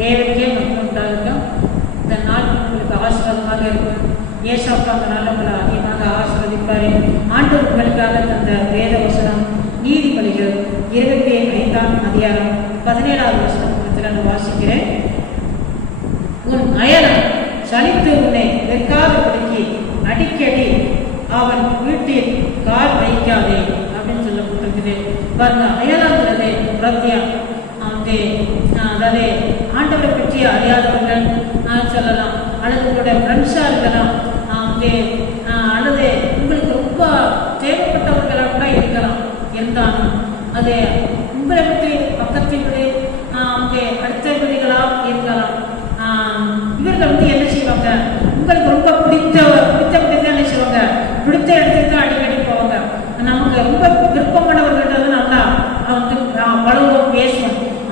தேவனுக்கே மகிமை உண்டாகட்டும் இந்த நாள் உங்களுக்கு ஆசீர்வாதமாக இருக்கும். ஏசப்பா அந்த நாள் உங்களை அதிகமாக ஆசீர்வதிப்பார். ஆண்டவர் உங்களுக்காக தந்த வேத வசனம் நீதிமொழிகள் இருபத்தி ஐந்தாம் அதிகாரம் பதினேழாவது வசனத்தில் நான் வாசிக்கிறேன். உன் அயலன் சலித்து உன்னை வெறுக்காதபடிக்கு அடிக்கடி அவன் வீட்டில் கால் வைக்காதே அப்படின்னு சொல்லப்பட்டிருக்குது. பாருங்க அயலாங்கிறது பிரத்தியம் வந்து அதாவது ஆண்டவரை பற்றி அறியாதவர்கள் நான் சொல்லலாம். அல்லது உங்களுடைய ஃப்ரெண்ட்ஸாக இருக்கலாம். வந்து அல்லது உங்களுக்கு ரொம்ப தேவைப்பட்டவர்களாக கூட இருக்கலாம். இருந்தாலும் அது உங்களை பற்றி பக்கத்து வீடு. அடுத்தவர்களாக இருக்கலாம். ஆஹ் இவர்கள் வந்து என்ன செய்வாங்க? உங்களுக்கு ரொம்ப பிடித்த பிடித்த பிடித்த என்ன செய்வாங்க? பிடித்த இடத்துக்கு தான் அடிக்கடி போவாங்க. நமக்கு ரொம்ப விருப்பமானவர்கள்ட்ட நல்லா அவங்க ஆஹ் பேசுவாங்க.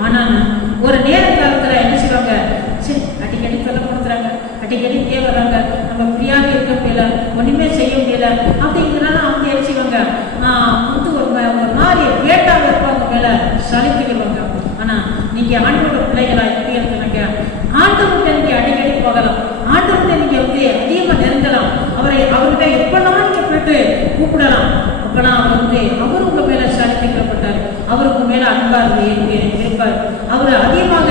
ஆனால் ஒரு நேர காலத்தில் என்ன செய்வாங்க? சரி அடிக்கடி சொல்ல கொடுக்குறாங்க. அடிக்கடி இங்கே வர்றாங்க. நம்ம ஃப்ரீயாக இருக்க முடியல. ஒன்றுமே செய்ய முடியல. அப்படிங்கிறனால அவங்க என்ன செய்வாங்க? ஆஹ் வந்து ஒரு ஒரு மாதிரி வேட்டாக இருப்பாங்க மேலே. சலித்துக்கிடுவாங்க ஆனால் நீங்கள் ஆண்டோட பிள்ளைகளா எப்படி இருக்கிறாங்க ஆண்டவர்கிட்ட நீங்க அடிக்கடி போகலாம். ஆண்டவர்கிட்ட நீங்க வந்து அதிகமா நெருங்கலாம். அவரை கூப்பிட்டு கூப்பிடலாம். அப்பனா அவர் வந்து அவர் உங்க மேல சலிக்கப்பட்டார் அவருக்கு உங்க மேல அன்பா இருந்து இருப்பார். அவர் அதிகமாக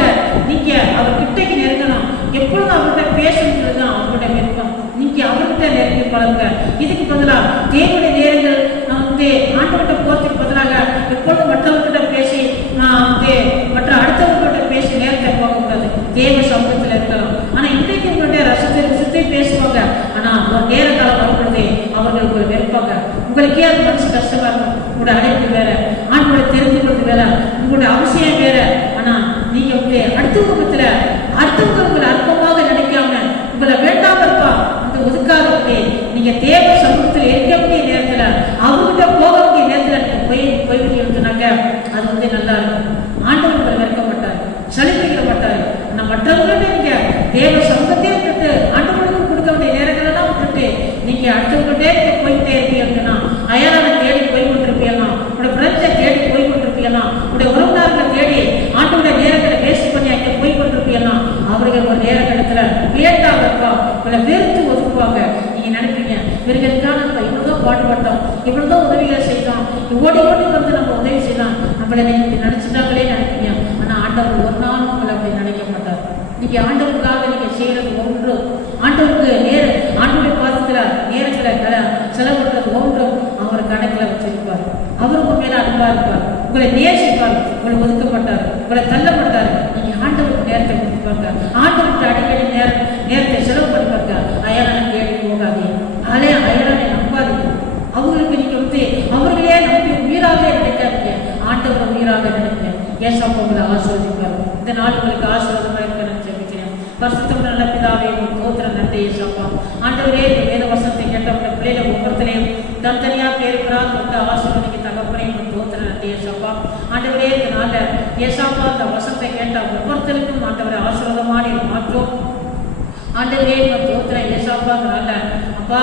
நீங்க அவர் கிட்டக்கு நெருங்கலாம் எப்பொழுதும் அவர்கிட்ட பேசணுன்றது தான் அவர்கிட்ட விருப்பம். நீங்க அவர்கிட்ட நெருங்கி பழங்க இதுக்கு பதிலாக தேவனுடைய நேரங்கள் நான் வந்து ஆண்டவர்கிட்ட போறதுக்கு பதிலாக எப்பொழுதும் மற்றவர்கிட்ட பேசி நான் வந்து மற்ற அடுத்தவர்கிட்ட பேசி நேரத்தை போகக்கூடாது. தேவ சமூகத்தில் இருக்கலாம். ஆனா இன்றைக்கு உங்கள்கிட்ட ரசத்தை ருசித்தை பேசுவாங்க. ஆனா ஒரு நேர காலம் வரும்பொழுது அவர்கள் உங்களை உங்களுக்கே அது மனசு கஷ்டமா இருக்கும். உங்களோட அழைப்பு வேற ஆண்களை தெரிந்து கொள்வது வேற உங்களோட அவசியம் வேற. ஆனா நீங்க உங்களை அடுத்தவங்க முகத்துல அடுத்தவங்க உங்களை அற்பமாக நினைக்காம உங்களை வேண்டாம இருப்பா. அந்த ஒதுக்காத நீங்க தேவை சமூகத்தில் இருக்க வேண்டிய நேரத்துல அவர்கிட்ட போக வேண்டிய நேரத்துல நீங்க போய் போய்விட்டு சொன்னாங்க அது வந்து நல்லா இருக்கும் ஆண்டவர் உங்களை வெறுக்க மாட்டார் சலிப்பிக்க மாட்டார் ஆனா மற்றவங்கள்ட்ட நீங்க தேவ சமூகத்தையே விட்டுட்டு ஆண்டவர்களுக்கு கொடுக்க வேண்டிய நேரங்களை எல்லாம் விட்டுட்டு நீங்க அடுத்தவங்கள்ட்டே போயிட்டே இருப்பீங்கன்னா அயலான தேடி போய் கொண்டிருப்பீங்கன்னா உங்களோட ஃப்ரெண்ட்ஸை தேடி போய் கொண்டிருப்பீங்கன்னா உங்களுடைய உறவினர்களை தேடி ஆண்டோட நேரங்களை வேஸ்ட் பண்ணி அங்கே போய் கொண்டிருப்பீங்கன்னா அவர்கள் ஒரு நேர இடத்துல வேண்டாக உங்களை வெறுத்து ஒதுக்குவாங்க. நீங்க நினைக்கிறீங்க இவர்களுக்கான நம்ம இவ்வளவுதான் பாடுபட்டோம் இவ்வளவுதான் உதவிகளை செய்தோம் ஓடி ஓடி வந்து நம்ம உதவி செய்யலாம். நம்மளை நீங்க நினைச்சிட்டாங்களே நினைக்கிறீங்க. ஆனா ஆண்டவர் ஒரு நாள் உங்களை அப்படி நினைக்க மாட்டார். நீங்க ஆண்டவருக்காக நீங்க செய்யறது ஒன்று. ஆண்டவருக்கு நேர ஆண்டவருடைய பாதத்துல நேரத்துல கல- செலவிடுறது ஒன்றும் அவர் கணக்கில் வச்சிருப்பார். அவர் உங்க மேல அன்பா இருப்பார். உங்களை நேசிப்பார். உங்களை ஒதுக்கப்பட்டார் உங்களை தள்ளப்பட்டார் நீங்க ஆண்டவருக்கு நேரத்தை கொடுத்துப்பாங்க ஆண்டவருக்கு அடிக்கடி நேரம் ஏசாப்பா உங்களை ஆசீர்வதிப்பார். இந்த நாள் உங்களுக்கு ஆசீர்வாதமாக இருக்கணும்னு ஜெபிக்கிறேன் பரிசுத்தம் நல்ல பிதாவே உங்க கோத்திர நன்றி ஏசாப்பா ஆண்டவரே இந்த வேத வசனத்தை கேட்ட உங்கள் பிள்ளைகள் ஒவ்வொருத்தரையும் தனித்தனியா பேருக்கிறா தொட்ட ஆசீர்வதிக்கு தகப்பனே உங்க கோத்திர நன்றி ஏசாப்பா ஆண்டவரே இந்த நாளில் ஏசாப்பா அந்த வசனத்தை கேட்ட ஒவ்வொருத்தருக்கும் ஆண்டவரை ஆசீர்வாதமான மாற்றோம். ஆண்டவரே உங்கள் கோத்திர ஏசாப்பா அந்த நாளில் அப்பா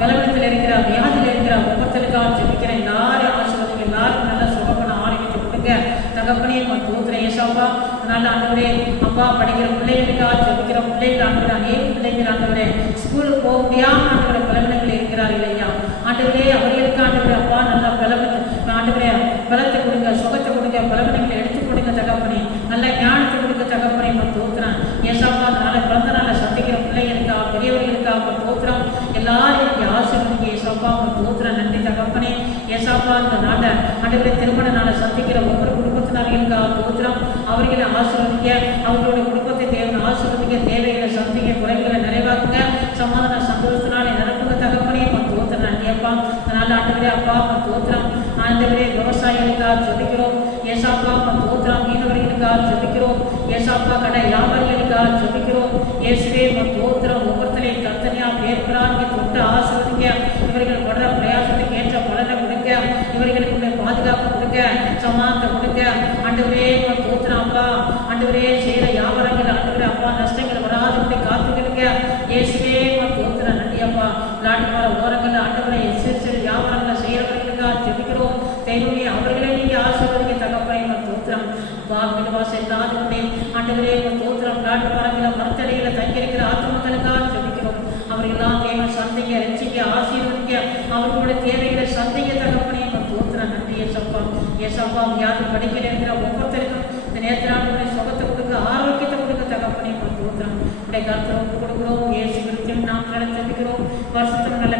பலவீனத்தில் இருக்கிற வியாதியில் இருக்கிற ஒவ்வொருத்தருக்காக ஜெபிக்கிறேன். எல்லாரும் ஆசீர்வதிங்க எல்லாருக்கும் நல்ல சுகமான ஆரோக்கியத்தை கொடுங்க தகப்பனே உங்க தோத்திர ஏசாப்பா. அதனால ஆண்டவரே அப்பா படிக்கிற பிள்ளைகளுக்காக ஜெபிக்கிற பிள்ளைகள் ஆண்டவர் அநேக பிள்ளைகள் ஆண்டவரே. ஸ்கூலுக்கு போக முடியாம ஆண்டவரே பலவினங்கள் இருக்கிறார்கள் ஐயா ஆண்டவரே அவர்களுக்கு ஆண்டவரே அப்பா நல்லா பலவீன ஆண்டவரே பலத்தை கொடுங்க சுகத்தை கொடுங்க பலவினங்களை எடுத்து கொடுங்க தகப்பனே. நல்ல ஞானத்தை கொடுங்க தகப்பனே உங்க தோத்திரம் ஏசாப்பா அதனால பிறந்த நாளை சந்திக்கிற பிள்ளைகளுக்கா பெரியவர்களுக்கா உங்க தோத்திரம் எல்லாரும் இங்கே ஆசீர்வதிங்க ஏசாப்பா உங்க தோத்திரம் நன்றி தகப்பனே ஏசாப்பா இந்த நாளை ஆண்டவரே திருமண நாளை சந்திக்கிற ஒவ்வொரு குடும்பத்தினர்களுக்கா தோத்திரம் அவர்களை ஆசீர்வதிக்க அவர்களுடைய குடும்பத்தை தேவை ஆசீர்வதிக்க தேவைகளை சந்திக்க குறைகளை நிறைவாக்குங்க. சமாதான சந்தோஷத்தினாலே நிரப்புங்க தகப்பனே. உங்க தோத்திரம் நன்றியப்பா அதனால ஆண்டவரே அப்பா உங்க தோத்திரம் ஆண்டவரே விவசாயிகளுக்காக ஜெபிக்கிறோம். ஏசாப்பா உங்க தோத்திரம் மீனவர்களுக்காக ஜெபிக்கிறோம். ஏசாப்பா கடை வியாபாரிகளுக்காக ஜெபிக்கிறோம். ஏசுவே உங்க சமாதானத்தை கொடுக்க ஆண்டவரே உங்க தோத்திரம் அப்பா ஆண்டவரே செய்யற வியாபாரங்கள் ஆண்டவரே அப்பா நஷ்டங்கள் வராதபடி காத்துக்கிடுங்க. இயேசுவே உங்க தோத்திரம் நன்றி அப்பா. நாட்டுக்கார ஓரங்கள் ஆண்டவரை சிறு சிறு வியாபாரங்களை செய்யறவர்களுக்காக ஜெபிக்கிறோம். தெய்வமே அவர்களே நீங்க ஆசீர்வதிங்க தகப்பனை உங்க தோத்திரம் வாக்கு வாசல் இல்லாத ஆண்டவரே உங்கள் தோத்திரம் காட்டு பறவையில மரத்தடையில தங்கியிருக்கிற ஆத்மக்களுக்காக ஜெபிக்கிறோம். அவர்களெல்லாம் தேவன் சந்தைங்க ரசிக்க ஆசீர்வதிக்க அவர்களுடைய தேவைகளை சந்தைங்க ஏசப்பா வியாதி படிக்கிறேங்கிற ஒவ்வொருத்தருக்கும் இந்த நேரத்தினால் உடைய சுகத்தை கொடுக்க ஆரோக்கியத்தை கொடுக்க தகப்பனை உங்களுக்கு கொடுக்குறோம். உடைய கருத்தை கொடுக்குறோம் ஏசு கிறிஸ்தின் நாம் நடத்திக்கிறோம் வருஷத்தில் நல்ல